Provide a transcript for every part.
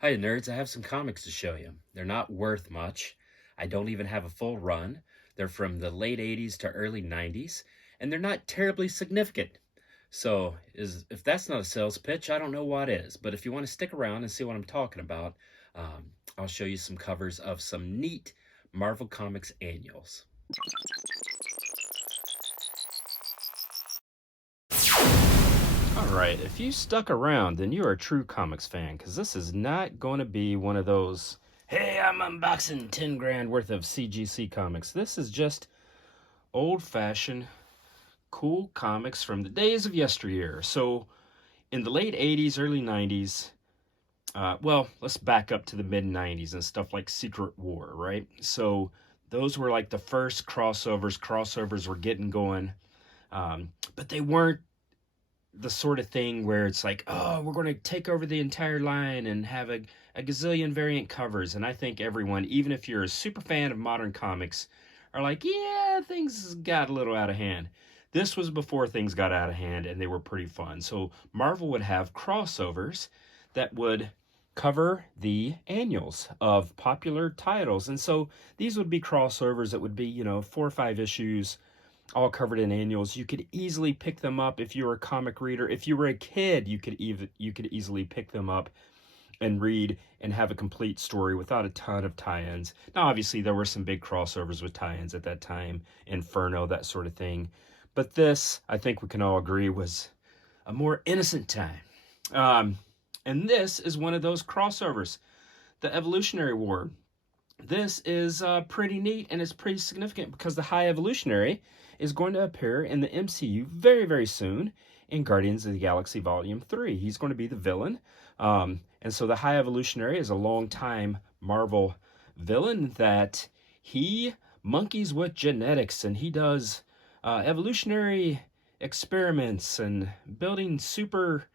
Hi, nerds. I have some comics to show you. They're not worth much. I don't even have a full run. They're from the late 80s to early 90s, and they're not terribly significant. So, if that's not a sales pitch, I don't know what is. But if you want to stick around and see what I'm talking about, I'll show you some covers of some neat Marvel Comics annuals. Alright, if you stuck around, then you're a true comics fan, because this is not going to be one of those, hey, I'm unboxing 10 grand worth of CGC comics. This is just old-fashioned, cool comics from the days of yesteryear. So, in the late 80s, early 90s, well, let's back up to the mid-90s and stuff like Secret War, right? So, those were like the first crossovers. Crossovers were getting going, but they weren't the sort of thing where it's like, oh, we're going to take over the entire line and have a gazillion variant covers. And I think everyone, even if you're a super fan of modern comics, are like, yeah, things got a little out of hand. This was before things got out of hand, and they were pretty fun. So Marvel would have crossovers that would cover the annuals of popular titles. And so these would be crossovers that would be, 4 or 5 issues, all covered in annuals. You could easily pick them up if you were a comic reader. If you were a kid, you could easily pick them up and read and have a complete story without a ton of tie-ins. Now, obviously, there were some big crossovers with tie-ins at that time, Inferno, that sort of thing. But this, I think we can all agree, was a more innocent time. And this is one of those crossovers, the Evolutionary War. This is pretty neat, and it's pretty significant because the High Evolutionary is going to appear in the MCU very, very soon in Guardians of the Galaxy Volume 3. He's going to be the villain. And so the High Evolutionary is a long-time Marvel villain that he monkeys with genetics, and he does evolutionary experiments and building super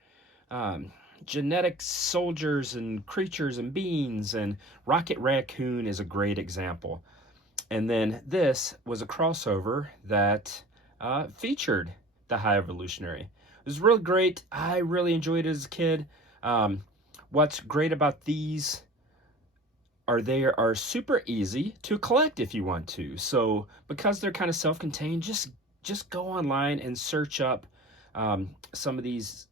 genetic soldiers and creatures and beings, and Rocket Raccoon is a great example. And then this was a crossover that featured the High Evolutionary. It was really great. I really enjoyed it as a kid. What's great about these are they are super easy to collect if you want to. So because they're kind of self-contained, just go online and search up some of these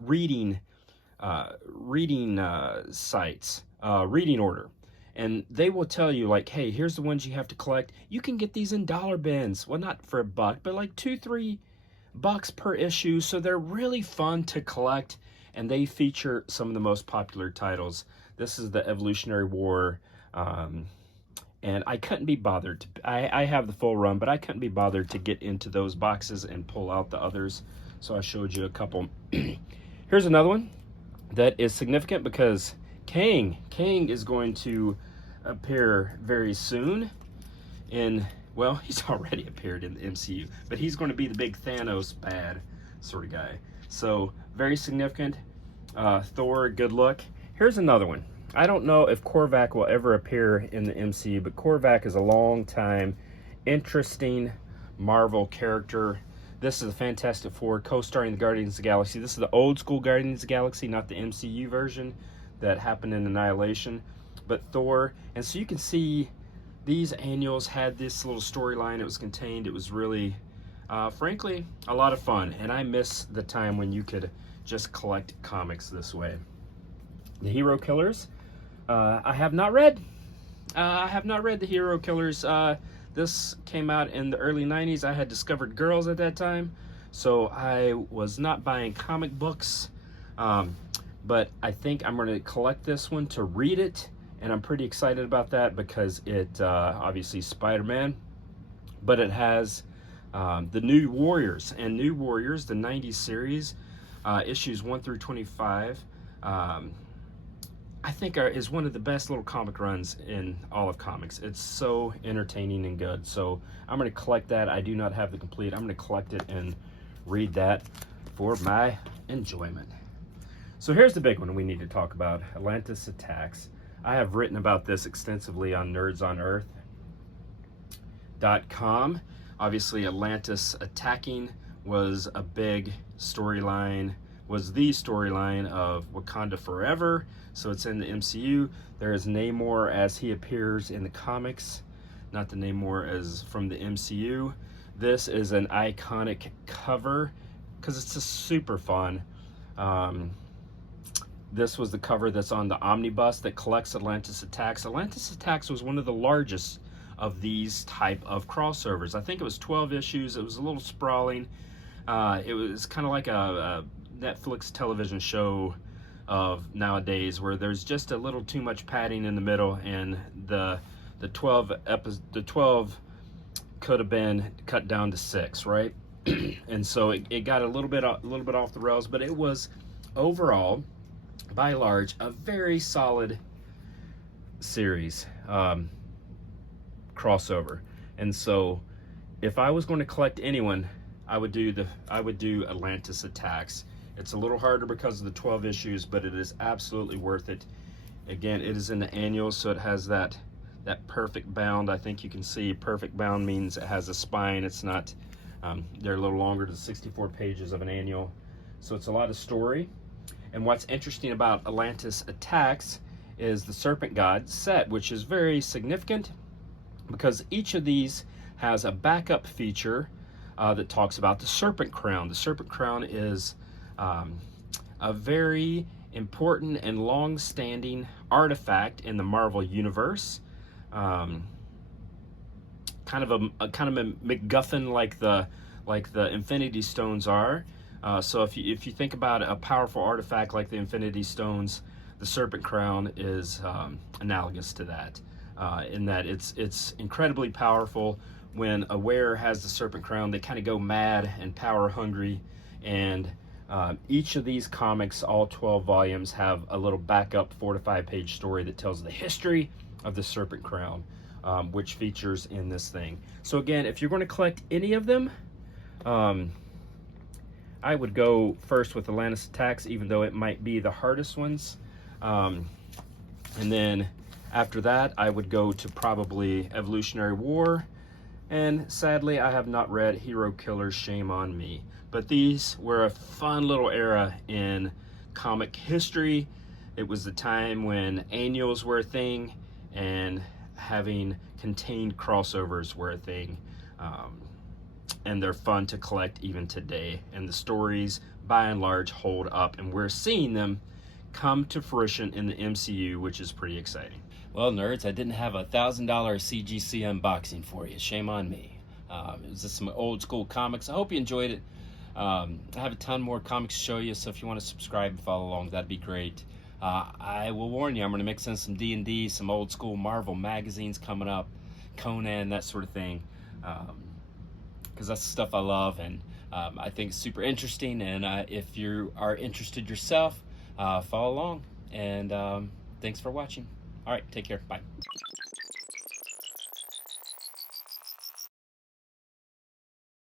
reading sites, reading order, and they will tell you, like, hey, here's the ones you have to collect. You can get these in dollar bins. Well, not for $1, but like $2-3 per issue. So they're really fun to collect, and they feature some of the most popular titles. This is the Evolutionary War, and I couldn't be bothered I have the full run, but I couldn't be bothered to get into those boxes and pull out the others. So I showed you a couple. Here's another one that is significant because Kang is going to appear very soon in, well, he's already appeared in the MCU, but he's going to be the big Thanos bad sort of guy. So very significant. Thor, good luck. Here's another one. I don't know if Korvac will ever appear in the MCU, but Korvac is a long time, interesting Marvel character. This is the Fantastic Four co-starring the Guardians of the Galaxy. This is the old school Guardians of the Galaxy, not the MCU version that happened in Annihilation, but Thor. And so you can see these annuals had this little storyline. It was contained. It was really, frankly, a lot of fun. And I miss the time when you could just collect comics this way. The Hero Killers, I have not read. I have not read the Hero Killers. This came out in the early 90s. I had discovered girls at that time, so I was not buying comic books. But I think I'm going to collect this one to read it, and I'm pretty excited about that because it, obviously Spider-Man, but it has the New Warriors, and New Warriors, the 90s series, issues 1 through 25. I think is one of the best little comic runs in all of comics. It's so entertaining and good. So I'm going to collect that. I do not have the complete. I'm going to collect it and read that for my enjoyment. So here's the big one we need to talk about, Atlantis Attacks. I have written about this extensively on nerdsonearth.com. Obviously, Atlantis attacking was a big storyline, was the storyline of Wakanda Forever. So it's in the MCU. There is Namor as he appears in the comics, not the Namor as from the MCU. This is an iconic cover because it's just super fun. This was the cover that's on the omnibus that collects Atlantis Attacks. Atlantis Attacks was one of the largest of these type of crossovers. I think it was 12 issues. It was a little sprawling. It was kind of like a Netflix television show of nowadays, where there's just a little too much padding in the middle, and the 12 could have been cut down to 6, right? And so it got a little bit off the rails, but it was overall, by and large, a very solid series, crossover. And so if I was going to collect anyone, I would do Atlantis Attacks. It's a little harder because of the 12 issues, but it is absolutely worth it. Again, it is in the annual, so it has that perfect bound. I think you can see perfect bound means it has a spine. It's not, they're a little longer than 64 pages of an annual. So it's a lot of story. And what's interesting about Atlantis Attacks is the Serpent God set, which is very significant because each of these has a backup feature that talks about the Serpent Crown. The Serpent Crown is a very important and long-standing artifact in the Marvel Universe. Kind of a MacGuffin like the Infinity Stones are. So if you think about a powerful artifact like the Infinity Stones, the Serpent Crown is analogous to that, in that it's incredibly powerful. When a wearer has the Serpent Crown, they kind of go mad and power hungry, and each of these comics, all 12 volumes, have a little backup 4 to 5 page story that tells the history of the Serpent Crown, which features in this thing. So again, if you're going to collect any of them, I would go first with Atlantis Attacks, even though it might be the hardest ones. And then after that, I would go to probably Evolutionary War. And sadly, I have not read Hero Killers, shame on me. But these were a fun little era in comic history. It was the time when annuals were a thing and having contained crossovers were a thing. And they're fun to collect even today. And the stories, by and large, hold up. And we're seeing them come to fruition in the MCU, which is pretty exciting. Well, nerds, I didn't have a $1,000 CGC unboxing for you. Shame on me. It was just some old school comics. I hope you enjoyed it. I have a ton more comics to show you, so if you want to subscribe and follow along, that'd be great. I will warn you, I'm going to mix in some D&D, some old school Marvel magazines coming up, Conan, that sort of thing, because that's the stuff I love, and I think it's super interesting. And if you are interested yourself, follow along, and thanks for watching. All right, take care. Bye.